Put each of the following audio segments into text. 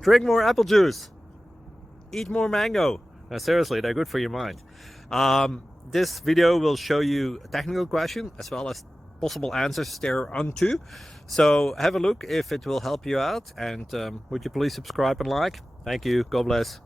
Drink more apple juice. Eat more mango. Seriously, they're good for your mind. This video will show you a technical question as well as possible answers thereunto. So have a look if it will help you out, and would you please subscribe and like? Thank you. God bless.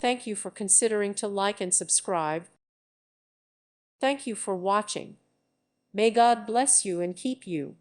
Thank you for considering to like and subscribe. Thank you for watching. May God bless you and keep you.